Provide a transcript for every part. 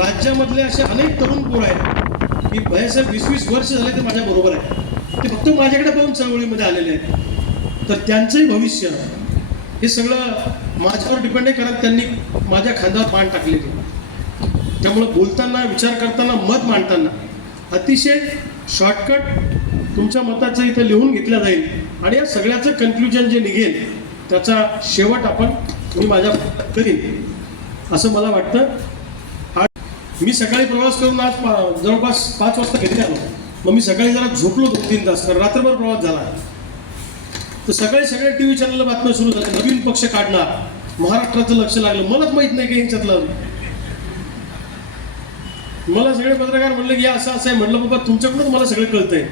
राज्यामधले असे अनेक तरुण पोर आहेत. की भयासाहेब वीस वीस वर्ष झाले ते माझ्या बरोबर आहेत. ते फक्त माझ्याकडे पाहून चळवळीमध्ये आलेले आहेत. तर त्यांचंही भविष्य हे सगळं माझ्यावर डिपेंड आहे कारण त्यांनी माझ्या खांद्यावर मान टाकलेली त्यामुळं बोलताना विचार करताना मत मांडताना अतिशय शॉर्टकट तुमच्या मताचं इथं लिहून घेतलं जाईल. आणि या सगळ्याचं कन्क्लुजन जे निघेल त्याचा शेवट आपण मी माझ्या करीन. असं मला वाटतं. मी सकाळी प्रवास करून आज पा- जवळपास पाच वाजता घरी आलो. मग मी सकाळी जरा झोपलो दोन तीन तास कारण रात्रभर प्रवास झाला. तर सकाळी सगळ्या टी व्ही चॅनलला बातम्या सुरू झाल्या. नवीन पक्ष काढणार. महाराष्ट्राचं लक्ष लागलं. मलाच माहीत नाही की यांच्यातलं. मला सगळे पत्रकार म्हणले की असं असं आहे. म्हणलं बाबा तुमच्याकडूनच मला सगळं कळतंय.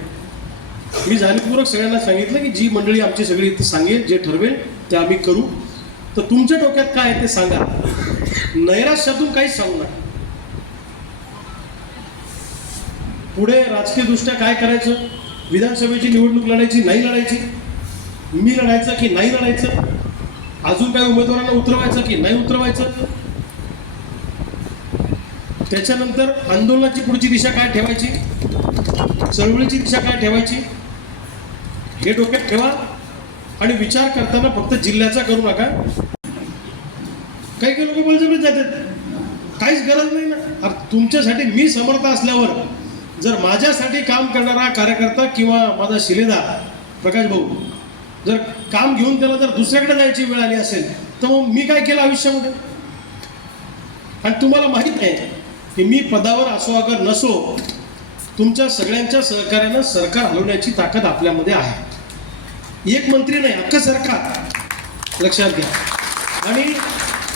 मी जाणीवपूर्वक सगळ्यांना सांगितलं की जी मंडळी आमची सगळी इथं सांगेल जे ठरवेल ते आम्ही करू. तर तुमच्या डोक्यात काय आहे ते सांगा. नैराश्यातून काहीच सांगू नका. पुढे राजकीयदृष्ट्या काय करायचं? विधानसभेची निवडणूक लढायची नाही लढायची? मी लढायचं की नाही लढायचं? अजून काय उमेदवारांना उतरवायचं की नाही उतरवायचं? त्याच्यानंतर आंदोलनाची पुढची दिशा काय ठेवायची? चळवळीची दिशा काय ठेवायची? हे डोक्यात ठेवा आणि विचार करताना फक्त जिल्ह्याचा करू नका. काही काही लोक बळजबरीत जातात. काहीच गरज नाही ना. अरे तुमच्यासाठी मी समर्थ असल्यावर जर माझ्यासाठी काम करणारा कार्यकर्ता किंवा माझा शिलेदार प्रकाश भाऊ जर काम घेऊन त्याला जर दुसऱ्याकडे जायची वेळ आली असेल तर मग मी काय केलं आयुष्यामध्ये? आणि तुम्हाला माहीत आहे की मी पदावर असो अगर नसो तुमच्या सगळ्यांच्या सहकार्यानं सरकार हलवण्याची ताकद आपल्यामध्ये आहे. एक मंत्री नाही अख्खं सरकार. लक्षात घ्या. आणि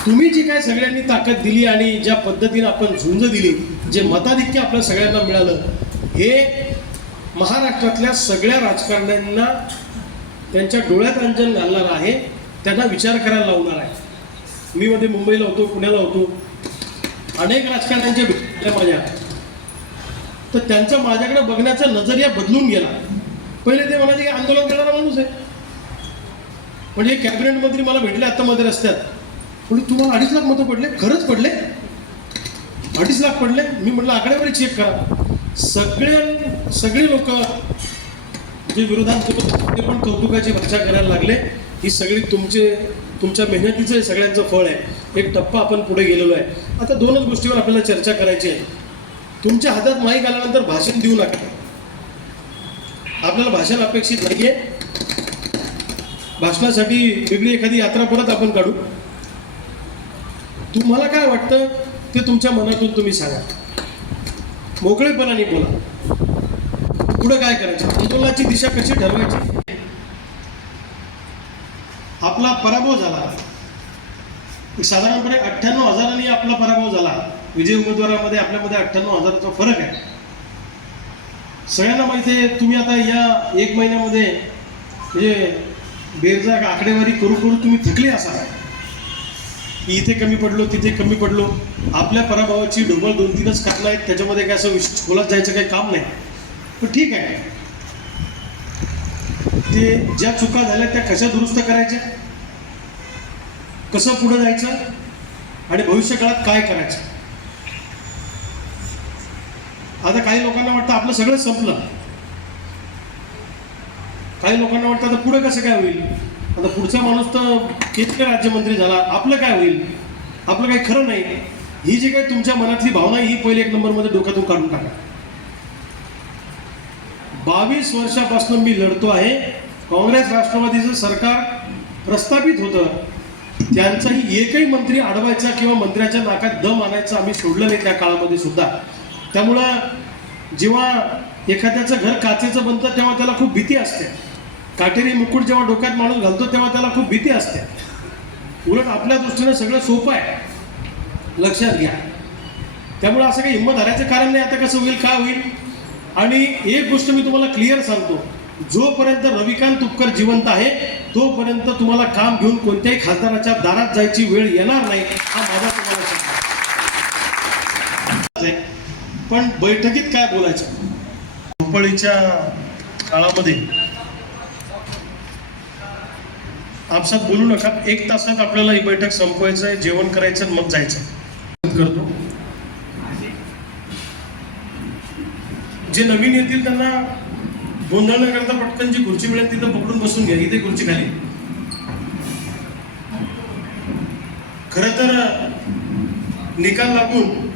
तुम्ही जी काय सगळ्यांनी ताकद दिली आणि ज्या पद्धतीनं आपण झुंज दिली जे मताधिक्य आपल्या सगळ्यांना मिळालं हे महाराष्ट्रातल्या सगळ्या राजकारण्यांना त्यांच्या डोळ्यात अंजन घालणार आहे त्यांना विचार करायला लावणार आहे. मी मध्ये मुंबईला होतो पुण्याला होतो. अनेक राजकारण्यांच्या भेटल्या माझ्या. तर त्यांचा माझ्याकडे बघण्याचा नजरिया बदलून गेला. पहिले ते म्हणाले की आंदोलन करणारा माणूस आहे. म्हणजे कॅबिनेट मंत्री मला भेटले आता मध्ये रस्त्यात. म्हणजे तुम्हाला अडीच लाख मतं पडले खरंच पडले? अडीच लाख पडले? मी म्हटलं आकडेवारी चेक करा. सगळे सगळे लोक जे विरोधात होते ते पण कौतुकाची भाषा करायला लागले. ही सगळी तुमचे तुमच्या मेहनतीचं सगळ्यांचं फळ आहे. एक टप्पा आपण पुढे गेलेलो आहे. आता दोनच गोष्टीवर आपल्याला चर्चा करायची आहे. तुमच्या हातात माहीक आल्यानंतर भाषण देऊ नका. आपल्याला भाषण अपेक्षित नाहीये. भाषणासाठी वेगळी एखादी यात्रा परत आपण काढू. तुम्हाला काय वाटतं ते तुमच्या मनातून तुम्ही सांगा. मोकळेपणाने बोला. पुढं काय करायचं? आंदोलनाची दिशा कशी ठरवायची? आपला पराभव झाला. साधारणपणे अठ्ठ्याण्णव हजारांनी आपला पराभव झाला. विजय उमेदवारामध्ये आपल्यामध्ये अठ्ठ्याण्णव हजाराचा फरक आहे. सगळ्यांना माहिती आहे तुम्ही आता या एक महिन्यामध्ये म्हणजे बेरजा आकडेवारी करू करू तुम्ही थकले असाल. की इथे कमी पडलो तिथे कमी पडलो. आपल्या पराभवाची डोबल दोन तीनच कारणं आहेत. त्याच्यामध्ये काय असं विशेष खोलात जायचं काही काम नाही. पण ठीक आहे. ते ज्या चुका झाल्या त्या कशा दुरुस्त करायच्या? कसं पुढे जायचं? आणि भविष्यकाळात काय करायचं? आता काही लोकांना वाटतं आपलं सगळं संपलं. काही लोकांना वाटतं आता पुढे कसं काय होईल? आता पुढचा माणूस तर केंद्रीय राज्यमंत्री झाला? आपलं काय होईल? आपलं काही खरं नाही. ही जी काही तुमच्या मनातली भावना ही पहिले एक नंबरमध्ये डोक्यातून काढून टाका. बावीस वर्षापासून मी लढतो आहे. काँग्रेस राष्ट्रवादीचं सरकार प्रस्थापित होतं. त्यांचाही एकही मंत्री अडवायचा किंवा मंत्र्याच्या नाकात दम आणायचा आम्ही सोडलं नाही त्या काळामध्ये सुद्धा. त्यामुळं जेव्हा एखाद्याचं घर काचेचं बनतं तेव्हा त्याला खूप भीती असते. काटेरी मुकुट जेव्हा डोक्यात माणूस घालतो तेव्हा त्याला खूप भीती असते. उलट आपल्या दृष्टीनं सगळं सोपं आहे. लक्षात घ्या. त्यामुळे असं काही हिंमत हरायचं कारण नाही. आता कसं होईल काय होईल? आणि एक गोष्ट मी तुम्हाला क्लिअर सांगतो. जोपर्यंत रविकांत तुपकर जिवंत आहे तोपर्यंत तुम्हाला काम घेऊन कोणत्याही खासदाराच्या दारात जायची वेळ येणार नाही हा माझा तुम्हाला शब्द पण बैठकीत काय बोलायचं? धावपळीच्या काळामध्ये आपसात बोलू नका. एक तासात आपल्याला ही बैठक संपवायचं आहे जेवण करायचं मग जायचं. करतो. जे नवीन येतील त्यांना गुंधाळ न करता पटकन जी खुर्ची मिळेल तिथं पकडून बसून घ्या इथे खुर्ची खाली. खर तर निकाल लागून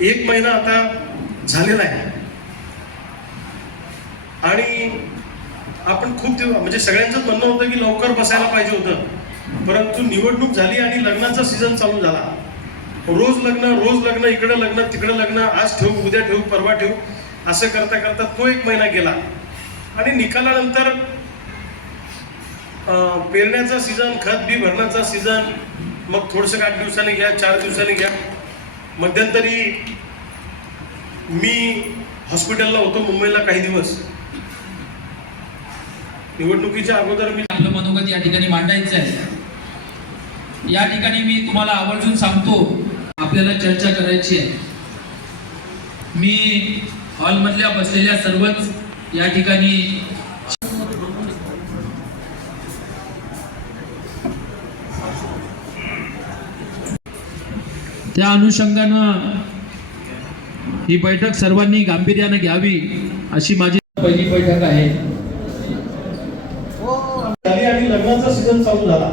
एक महिना आता झालेला आहे. आणि आपण खूप दिवस म्हणजे सगळ्यांचं म्हणणं होतं की लवकर बसायला पाहिजे होतं. परंतु निवडणूक झाली आणि लग्नाचा सीझन चालू झाला. रोज लग्न रोज लग्न इकडं लग्न तिकडं लग्न आज ठेवू उद्या ठेवू परवा ठेवू असं करता करता तो एक महिना गेला. आणि निकालानंतर पेरण्याचा सीझन खत बी भरण्याचा सीझन मग थोडंसं आठ दिवसांनी घ्या चार दिवसांनी घ्या. मध्यंतरी मी हॉस्पिटलला होतो मुंबईला काही दिवस. निवडणुकीच्या अगोदर मी आपलं मनोगत या ठिकाणी मांडायचं आहे. या ठिकाणी मी तुम्हाला आवर्जून सांगतो आपल्याला चर्चा करायची आहे. मी हॉलमधल्या बसलेल्या सर्वच या ठिकाणी त्या अनुषंगानं ही बैठक सर्वांनी गांभीर्यानं घ्यावी अशी माझी पहिली बैठक आहे झाली आणि लग्नाचा सीझन चालू झाला.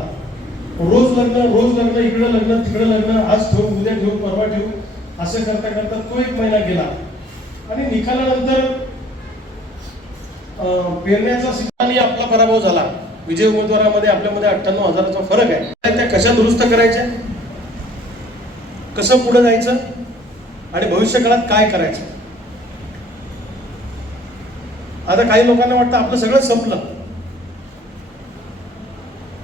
रोज लग्न रोज लग्न इकडं लग्न तिकडं लग्न आज ठेवू उद्या ठेवू परवा ठेवू असं करता करता तो एक महिना गेला. आणि निकालानंतर अं, पेरण्याचा सिद्धांत आपला पराभव झाला. विजय उमेदवारामध्ये आपल्यामध्ये अठ्ठ्याण्णव हजाराचा फरक आहे. त्या कशा दुरुस्त करायच्या? कसं पुढे जायचं? आणि भविष्यकाळात काय करायचं? आता काही लोकांना वाटतं आपलं सगळं संपलं.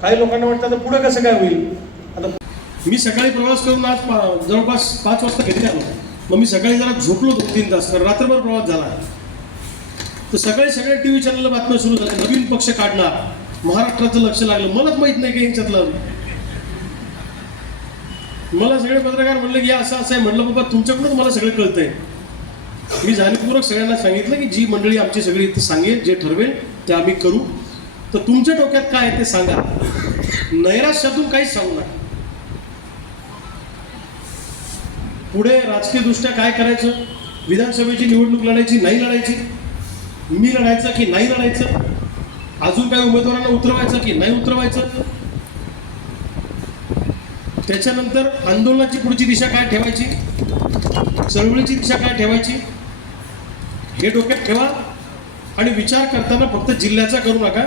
काही लोकांना वाटतं आता पुढं कसं काय होईल? आता मी सकाळी प्रवास करून आज पा- जवळपास पाच वाजता घरी आलो. मग मी सकाळी जरा झोपलो दोन तीन तास तर रात्रभर प्रवास झाला. तर सकाळी सगळ्या टी व्ही चॅनलला बातम्या सुरू झाल्या. नवीन पक्ष काढणार महाराष्ट्राचं लक्ष लागलं. मलाच माहीत नाही की यांच्यातलं. मला सगळे पत्रकार म्हणले की असं असं आहे. म्हणलं बाबा तुमच्याकडून मला सगळं कळतंय. मी जाणीवपूर्वक सगळ्यांना सांगितलं की जी मंडळी आमची सगळी सांगेल जे ठरवेल ते आम्ही करू. तर तुमच्या डोक्यात काय आहे ते सांगा. नैराश्यातून काहीच सांगू नका. पुढे राजकीयदृष्ट्या काय करायचं? विधानसभेची निवडणूक लढायची नाही लढायची? मी लढायचं की नाही लढायचं? अजून काही उमेदवारांना उतरवायचं की नाही उतरवायचं? त्याच्यानंतर आंदोलनाची पुढची दिशा काय ठेवायची? चळवळीची दिशा काय ठेवायची? हे डोक्यात ठेवा आणि विचार करताना फक्त जिल्ह्याचा करू नका.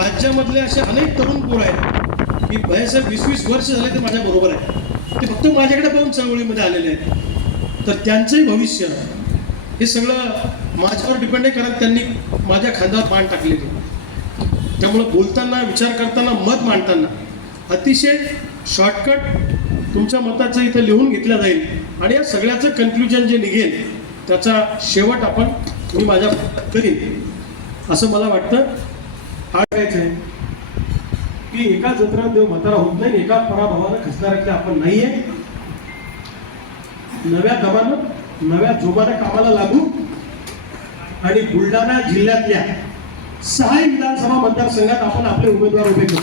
राज्यामधले असे अनेक तरुण पोर आहेत. की भयासाहेब वीस वीस वर्ष झाले ते माझ्या बरोबर आहे ते फक्त माझ्याकडे पाहून चळवळीमध्ये आलेले आहेत. तर त्यांचंही भविष्य हे सगळं माझ्यावर डिपेंड आहे कारण त्यांनी माझ्या खांद्यावर मान टाकलेली त्यामुळं बोलताना विचार करताना मत मांडताना अतिशय शॉर्टकट तुमच्या मताचं इथं लिहून घेतलं जाईल आणि या सगळ्याचं कन्क्लुजन जे निघेल त्याचा शेवट आपण मी माझ्या करीन असं मला वाटतं. हा करायचंय की एका जत्रात देव म्हातारा होत नाही एका पराभवानं खचणाऱ्यातले आपण नाहीये. नव्या दमानं नव्या जोमानं कामाला लागू आणि बुलढाणा जिल्ह्यातल्या सहा विधानसभा मतदारसंघात आपण आपले उमेदवार उभे करू.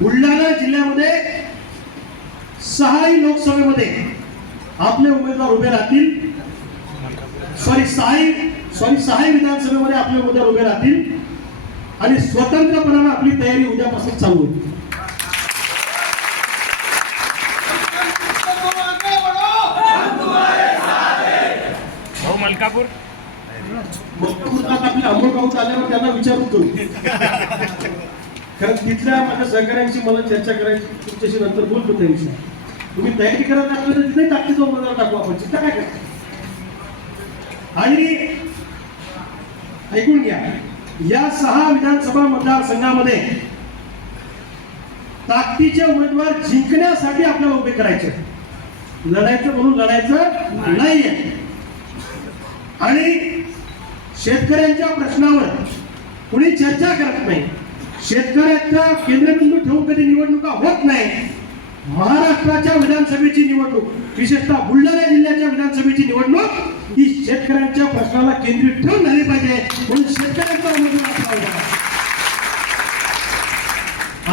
बुलढाणा जिल्ह्यामध्ये सहाही लोकसभेमध्ये आपले उमेदवार उभे राहतील. सॉरी सहाही सॉरी सहाही विधानसभेमध्ये आपले उमेदवार उभे राहतील. आणि स्वतंत्रपणाने आपली तयारी उद्यापासून चालू हो मलकापूर. आल्यावर त्यांना विचारून करू. कारण तिथल्या माझ्या सहकाऱ्यांशी मला चर्चा करायची तुमच्याशी नंतर बोलतो त्या विषयी तुम्ही तयारी करत टाकलं तर तिथे जो उमेदवार टाकू आपण. चिंता काय करायचं आणि ऐकून घ्या या सहा विधानसभा मतदारसंघामध्ये ताकदीचे उमेदवार जिंकण्यासाठी आपल्याला उभे करायचे लढायचं म्हणून लढायचं नाहीये आणि शेतकऱ्यांच्या प्रश्नावर कुणी चर्चा करत नाही. शेतकऱ्याचा केंद्रबिंदू ठेवून कधी निवडणुका होत नाही. महाराष्ट्राच्या विधानसभेची निवडणूक विशेषतः बुलढाणा जिल्ह्याच्या विधानसभेची निवडणूक ही शेतकऱ्यांच्या प्रश्नाला केंद्रित ठेवून झाली पाहिजे. म्हणून शेतकऱ्यांचा उमेदवार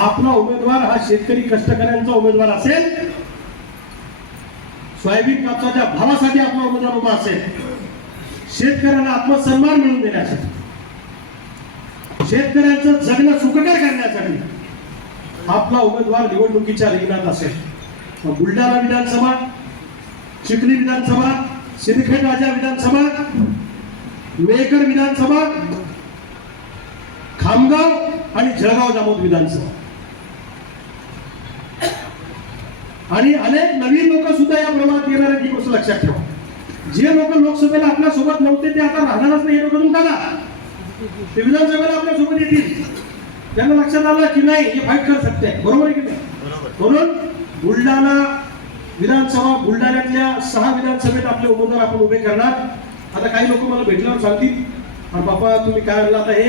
आपला उमेदवार हा शेतकरी कष्टकऱ्यांचा उमेदवार असेल. सोयाबीन कापसाच्या भावासाठी आपला उमेदवार उभा असेल. शेतकऱ्याला आत्मसन्मान मिळवून देण्यासाठी. शेतकऱ्यांचं जगणं सुखकर करण्यासाठी आपला उमेदवार निवडणुकीच्या रिंगणात असेल. बुलढाणा विधानसभा चिखली विधानसभा सिंदखेड राजा विधानसभा मेहकर विधानसभा खामगाव आणि जळगाव जामोद विधानसभा. आणि अनेक नवीन लोक सुद्धा या प्रमाणात येणार आहेत ही गोष्ट लक्षात ठेवा. जे लोक लोकसभेला आपल्यासोबत नव्हते ते आता राहणारच नाही हे लोक टाका ते विधानसभेला आपल्यासोबत येतील. त्यांना लक्षात आलं की नाही हे फाईट कर सकते आहे. बरोबर आहे की नाही? म्हणून बुलढाणा विधानसभा बुलढाण्यातल्या सहा विधानसभेत आपले उमेदवार आपण उभे करणार. आता काही लोक मला भेटल्यावर सांगतील. अरे बापा तुम्ही काय आणला आता हे?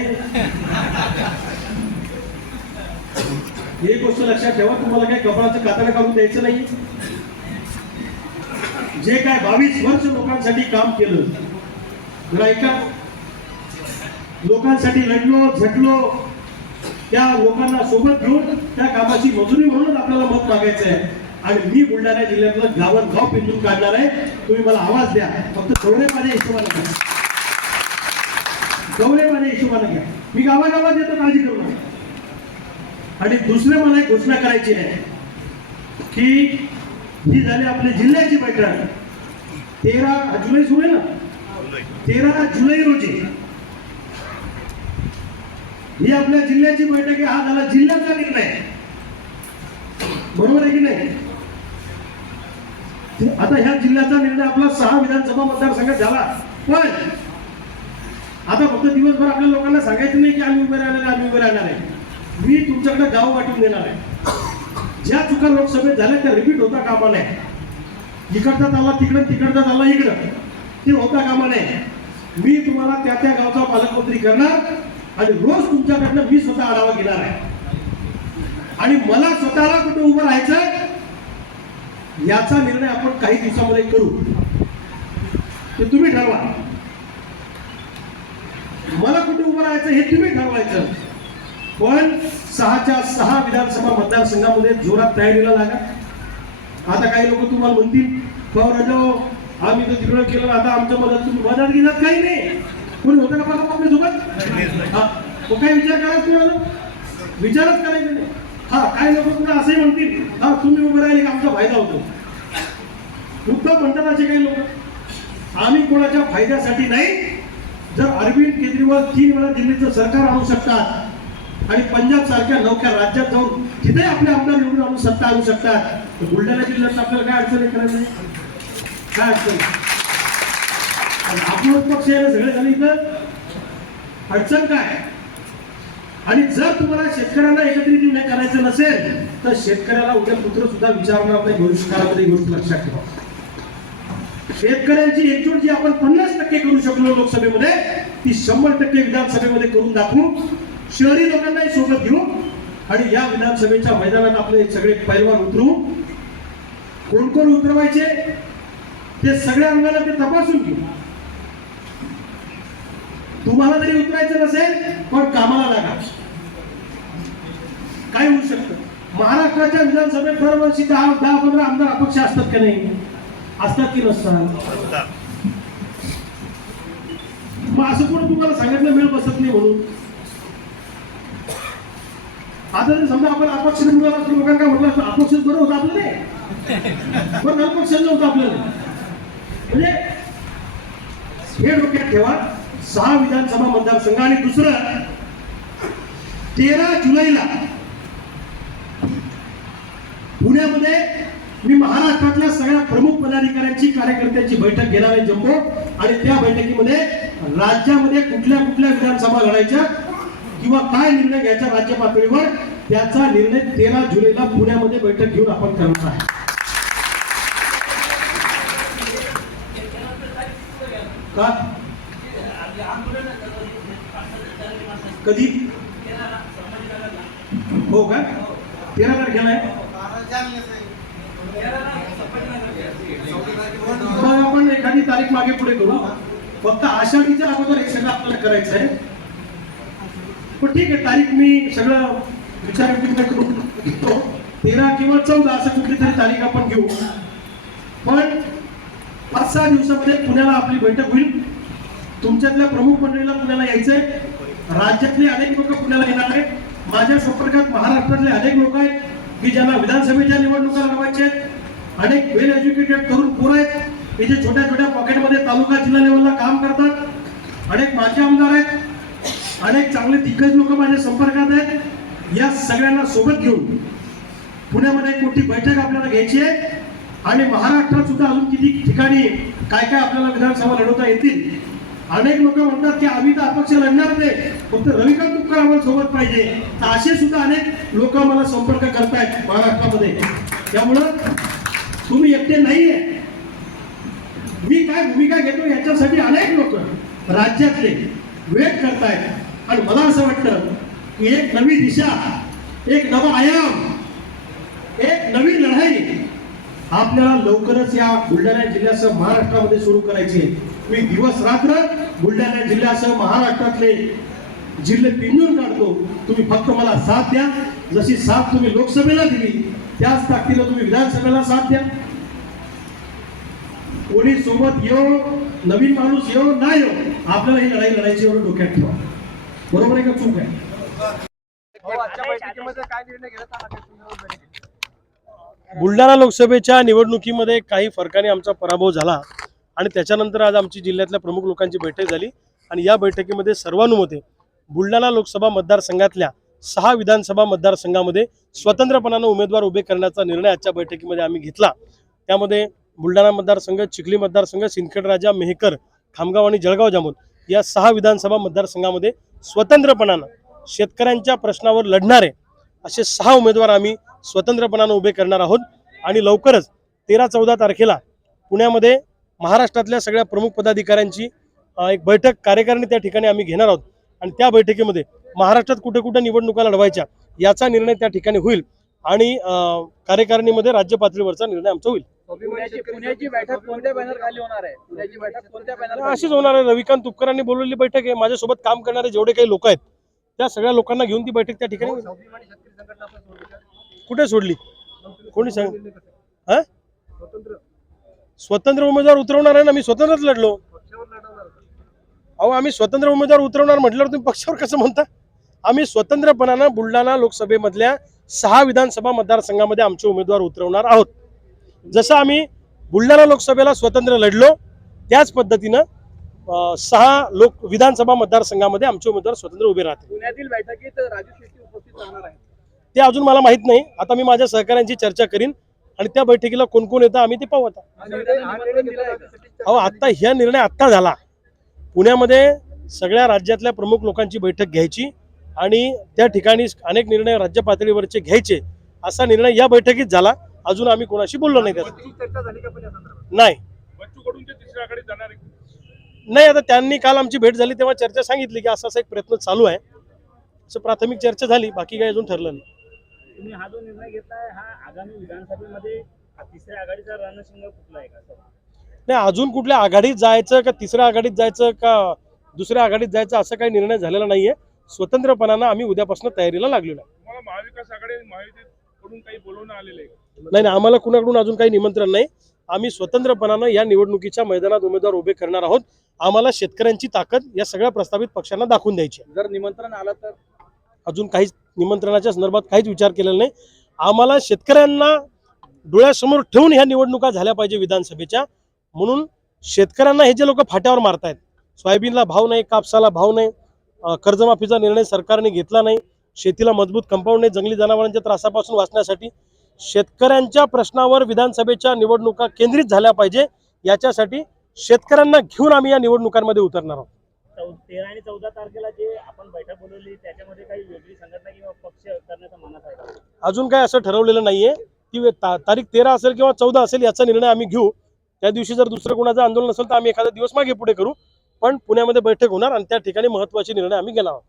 एक गोष्ट लक्षात ठेवा. तुम्हाला काही कपडाचं कातडं काढून द्यायचं नाही. जे काय बावीस वर्ष लोकांसाठी काम केलं. ऐका. लोकांसाठी लढलो झटलो त्या लोकांना सोबत घेऊन त्या कामाची मजुरी म्हणून आपल्याला मत मागायचं आहे. आणि मी बुलढाणा जिल्ह्यातलं गावात गाव पिंजून काढणार आहे. तुम्ही मला आवाज द्या. फक्त तेवढे माझ्या हिशोबाने घ्या गवळे माझ्या हिशोबाने घ्या मी गावागावात येतो काळजी करू नका. आणि दुसरे मला एक घोषणा करायची आहे की ही झाली आपली जिल्ह्याची बैठक. तेरा जुलै सुरू आहे ना? तेरा जुलै रोजी. ही आपल्या जिल्ह्याची बैठक आहे. हा झाला जिल्ह्याचा निर्णय. बरोबर आहे की नाही? आता ह्या जिल्ह्याचा निर्णय आपला सहा विधानसभा मतदारसंघात झाला. पण आता फक्त दिवसभर आपल्या लोकांना सांगायचं नाही की आम्ही उभे राहणार आहे, आम्ही उभे राहणार आहे. मी तुमच्याकडे गाव वाटून देणार आहे. ज्या चुका लोकसभेत झाल्या त्या रिपीट होता कामा नये. इकडचा झाला तिकडं तिकडचा चालला इकडं. ते होता कामा नये. मी तुम्हाला त्या त्या गावचा पालकमंत्री करणार. आणि रोज तुमच्याकडनं मी स्वतः आढावा घेणार आहे. आणि मला स्वतःला कुठे उभं राहायचंय याचा निर्णय आपण काही दिवसामध्ये करू. ते तुम्ही ठरवा. मला कुठे उभं राहायचं हे तुम्ही ठरवायचं. पण सहाच्या सहा विधानसभा मतदारसंघामध्ये जोरात तयारीला लागा. आता काही लोक तुम्हाला म्हणतील भाऊ राजा आम्ही तर तिकडं केलं आता आमच्या मदत तुम्ही मदत घेण्यात काही नाही. कोणी होतं का बघा आपल्यासोबत हा. तो काय विचार करायचा तुम्हाला विचारच करायचं नाही हा काय लोक तुला असंही म्हणतील हा तुम्ही उभे राहिले की? आमचा फायदा होतो. उद्धव म्हणतात असे काही लोक. आम्ही कोणाच्या फायद्यासाठी नाही. जर अरविंद केजरीवाल तीन वेळा दिल्लीचं सरकार आणू शकतात आणि पंजाब सारख्या नवख्या राज्यात जाऊन तिथे आपले आमदार निवडून आणून सत्ता आणू शकतात तर बुलढाणा जिल्ह्यात आपल्याला काय अडचण आहे? करायचं काय अडचण आपलं पक्ष आहे ना सगळे झाले इथं. अडचण काय? आणि जर तुम्हाला शेतकऱ्यांना एकत्रित निर्णय करायचं नसेल तर शेतकऱ्याला उद्या पुत्र सुद्धा विचारणार नाही भविष्यकाळामध्ये गोष्ट लक्षात ठेवा. शेतकऱ्यांची एकजूट जी आपण पन्नास टक्के करू शकलो लोकसभेमध्ये ती शंभर टक्के विधानसभेमध्ये करून दाखवू शहरी लोकांनाही सोबत घेऊ आणि या विधानसभेच्या मैदानात आपले सगळे पैलवान उतरू. कोण कोण उतरवायचे ते सगळ्या अंगाला ते तपासून घेऊ. तुम्हाला जरी उतरायचं नसेल पण कामाला लागा. काय होऊ शकतं? महाराष्ट्राच्या विधानसभेत दरवर्षी दहा दहा पंधरा आमदार अपक्ष असतात का नाही? असतात की नसतात? मग असं कोण तुम्हाला सांगितलं मिळ बसत नाही म्हणून? आता जर समजा आपण अपक्ष निवडला असतो लोकांना काय म्हटलं असतं? अपक्ष बरं होतं आपलं नाही पण अपक्ष नव्हतं आपल्याला. म्हणजे हे डोक्यात ठेवा. सहा विधानसभा मतदारसंघ आणि दुसरं तेरा जुलैला पुण्यामध्ये मी महाराष्ट्रातल्या सगळ्या प्रमुख पदाधिकाऱ्यांची कार्यकर्त्यांची बैठक घेणार आहे जम्बो आणि त्या बैठकीमध्ये राज्यामध्ये कुठल्या कुठल्या विधानसभा लढायच्या किंवा काय निर्णय घ्यायचा राज्य पातळीवर त्याचा निर्णय तेरा जुलैला पुण्यामध्ये बैठक घेऊन आपण करणार आहे. का? कधी? हो का? तेरा तारखेला आहे. मग आपण एखादी तारीख मागे पुढे करू. फक्त आषाढीच्या अगोदर एक सगळं आपल्याला करायचं आहे. पण ठीक आहे तारीख मी सगळं विचार करून घेतो. तेरा किंवा चौदा असं कुठली तरी तारीख आपण घेऊ. पण पाच सहा दिवसामध्ये पुण्याला आपली बैठक होईल. तुमच्यातल्या प्रमुख मंडळीला पुण्याला यायचंय. राज्यातले अनेक लोक पुण्याला येणार आहेत. माझ्या संपर्कात महाराष्ट्रातले अनेक लोक आहेत. की ज्यांना विधानसभेच्या निवडणुका लढवायच्या आहेत. अनेक वेल एज्युकेटेड तरुण पोरं आहेत. की जे छोट्या छोट्या पॉकेटमध्ये तालुका जिल्हा लेवलला काम करतात. अनेक माजी आमदार आहेत. अनेक चांगले दिग्गज लोक माझ्या संपर्कात आहेत. या सगळ्यांना सोबत घेऊन पुण्यामध्ये एक मोठी बैठक आपल्याला घ्यायची आहे. आणि महाराष्ट्रात सुद्धा अजून किती ठिकाणी काय काय आपल्याला विधानसभा लढवता येतील अनेक लोक म्हणतात की आम्ही तर अपक्ष लढणार नाही. फक्त रविकांत तुपकर आम्हाला सोबत पाहिजे. तर असे सुद्धा अनेक लोक मला संपर्क करतायत महाराष्ट्रामध्ये. त्यामुळं तुम्ही एकटे नाहीये. मी काय भूमिका घेतो याच्यासाठी अनेक लोक राज्यातले वेट करतायत. आणि मला असं वाटतं की एक नवी दिशा एक नवा आयाम एक नवी लढाई आपल्याला लवकरच या बुलढाणा जिल्ह्यासह महाराष्ट्रामध्ये सुरू करायचे मी दिवस रात्र बुलढाणा जिल्ह्यासह महाराष्ट्रातले जिल्हे पिंजून काढतो. तुम्ही फक्त मला साथ द्या. जशी साथ तुम्ही लोकसभेला दिली त्याच ताकदीला तुम्ही विधानसभेला साथ द्या. कोणी सोबत येऊ नवीन माणूस येऊ नाही येऊ आपल्याला ही लढाई लढायची एवढं डोक्यात ठेवा. बरोबर आहे का चूक आहे? बुलढाणा लोकसभेच्या निवडणुकीमध्ये काही फरकाने आमचा पराभव झाला आणि त्याच्यानंतर आज आमची जिल्ह्यातल्या प्रमुख लोकांची बैठक झाली. आणि या बैठकीमध्ये सर्वानुमते बुलढाणा लोकसभा मतदारसंघातल्या सहा विधानसभा मतदारसंघामध्ये स्वतंत्रपणानं उमेदवार उभे करण्याचा निर्णय आजच्या बैठकीमध्ये आम्ही घेतला. त्यामध्ये बुलढाणा मतदारसंघ चिखली मतदारसंघ सिंदखेडराजा मेहकर खामगाव आणि जळगाव जामोद या सहा विधानसभा मतदारसंघामध्ये स्वतंत्रपणानं शेतकऱ्यांच्या प्रश्नावर लढणारे असे सहा उमेदवार आम्ही स्वतंत्रपणानं उभे करणार आहोत. आणि लवकरच तेरा चौदा तारखेला पुण्यामध्ये महाराष्ट्रातल्या सगळ्या प्रमुख पदाधिकाऱ्यांची एक बैठक कार्यकारिणी त्या ठिकाणी आम्ही घेणार आहोत. आणि त्या बैठकीमध्ये महाराष्ट्रात कुठे कुठे निवडणुका लढवायच्या याचा निर्णय त्या ठिकाणी होईल. आणि कार्यकारिणीमध्ये राज्य पातळीवरचा निर्णय आमचा होईल. अशीच होणार आहे? रविकांत तुपकरांनी बोलवलेली बैठक आहे. माझ्यासोबत काम करणारे जेवढे काही लोक आहेत त्या सगळ्या लोकांना घेऊन ती बैठक त्या ठिकाणी. कुठे सोडली? कोणी सांग? हा? स्वतंत्र उमेदवार उतरवणार आहे ना मी स्वतंत्रच लढलो. अहो आम्ही स्वतंत्र उमेदवार उतरवणार म्हटल्यावर तुम्ही पक्षावर कसं म्हणता? आम्ही स्वतंत्रपणानं बुलढाणा लोकसभेमधल्या सहा विधानसभा मतदारसंघामध्ये आमचे उमेदवार उतरवणार आहोत. जसं आम्ही बुलढाणा लोकसभेला स्वतंत्र लढलो त्याच पद्धतीनं सहा लोक विधानसभा मतदारसंघामध्ये आमचे उमेदवार स्वतंत्र उभे राहतील. पुण्यातील बैठकीत राजू शेट्टी उपस्थित राहणार आहे ते अजून मला माहीत नाही. आता मी माझ्या सहकाऱ्यांची चर्चा करीन आणि त्या बैठकीला कोण कोण येतं आम्ही ते पाहू आता. हा हा? अहो आत्ता ह्या निर्णय आत्ता झाला. पुण्यामध्ये सगळ्या राज्यातल्या प्रमुख लोकांची बैठक घ्यायची आणि त्या ठिकाणी अनेक निर्णय राज्य पातळीवरचे घ्यायचे असा निर्णय या बैठकीत झाला. अजून आम्ही कोणाशी बोललो नाही त्याचा. चर्चा झाली का पण या संदर्भात? नाही. नाही आता त्यांनी काल आमची भेट झाली तेव्हा चर्चा सांगितली की असा असा एक प्रयत्न चालू आहे. असं प्राथमिक चर्चा झाली बाकी काही अजून ठरलं नाही. तुम्ही हा जो निर्णय घेतलाय हा आगामी विधानसभेमध्ये हा तिसऱ्या आघाडीचा रणशिंग कुठला आहे का? नाही अजून कुठल्या आघाडीत जायचं का तिसऱ्या आघाडीत जायचं का दुसऱ्या आघाडीत जायचं असं काही निर्णय झालेला नाहीये. स्वतंत्रपणानं आम्ही उद्यापासून तयारीला लागलेलो आहे. तुम्हाला महाविकास आघाडी महायुतीत कडून काही बोलवणं आलेलं आहे नाही नाही आम्हाला कुणाकडून अजून काही निमंत्रण नाही. आम्ही स्वतंत्रपणानं या निवडणुकीच्या मैदानात उमेदवार उभे करणार आहोत. आम्हाला शेतकऱ्यांची ताकद या सगळ्या प्रस्तावित पक्षांना दाखवून द्यायची आहे. जर निमंत्रण आलं तर? अजून काहीच निमंत्रणाच्या संदर्भात काहीच विचार केलेला नाही. आम्हाला शेतकऱ्यांना डोळ्यासमोर ठेवून ह्या निवडणुका झाल्या पाहिजे विधानसभेच्या. म्हणून शेतकऱ्यांना हे जे लोक फाट्यावर मारतायत सोयाबीनला भाव नाही कापसाला भाव नाही कर्जमाफीचा निर्णय सरकारने घेतला नाही शेतीला मजबूत कंपाऊंड नाही जंगली जनावरांच्या त्रासापासून वाचण्यासाठी शेतकऱ्यांच्या प्रश्नावर विधानसभेच्या निवडणुका केंद्रित झाल्या पाहिजे याच्यासाठी शेतकऱ्यांना घेऊन आम्ही या निवडणुकांमध्ये उतरणार आहोत. तेरा आणि चौदा तारखेला जे आपण बैठक बोलवली त्याच्यामध्ये काही वेगळी संघटना किंवा पक्ष करण्याचा मनात आहे का? अजून काय असं ठरवलेलं नाहीये. की ता- तारीख तेरा असेल किंवा चौदा असेल याचा निर्णय आम्ही घेऊ. त्या दिवशी जर दुसरं कोणाचं आंदोलन असेल तर आम्ही एखादा दिवस मागे पुढे करू. पण पुण्यामध्ये बैठक होणार आणि त्या ठिकाणी महत्त्वाचे निर्णय आम्ही घेणार आहोत.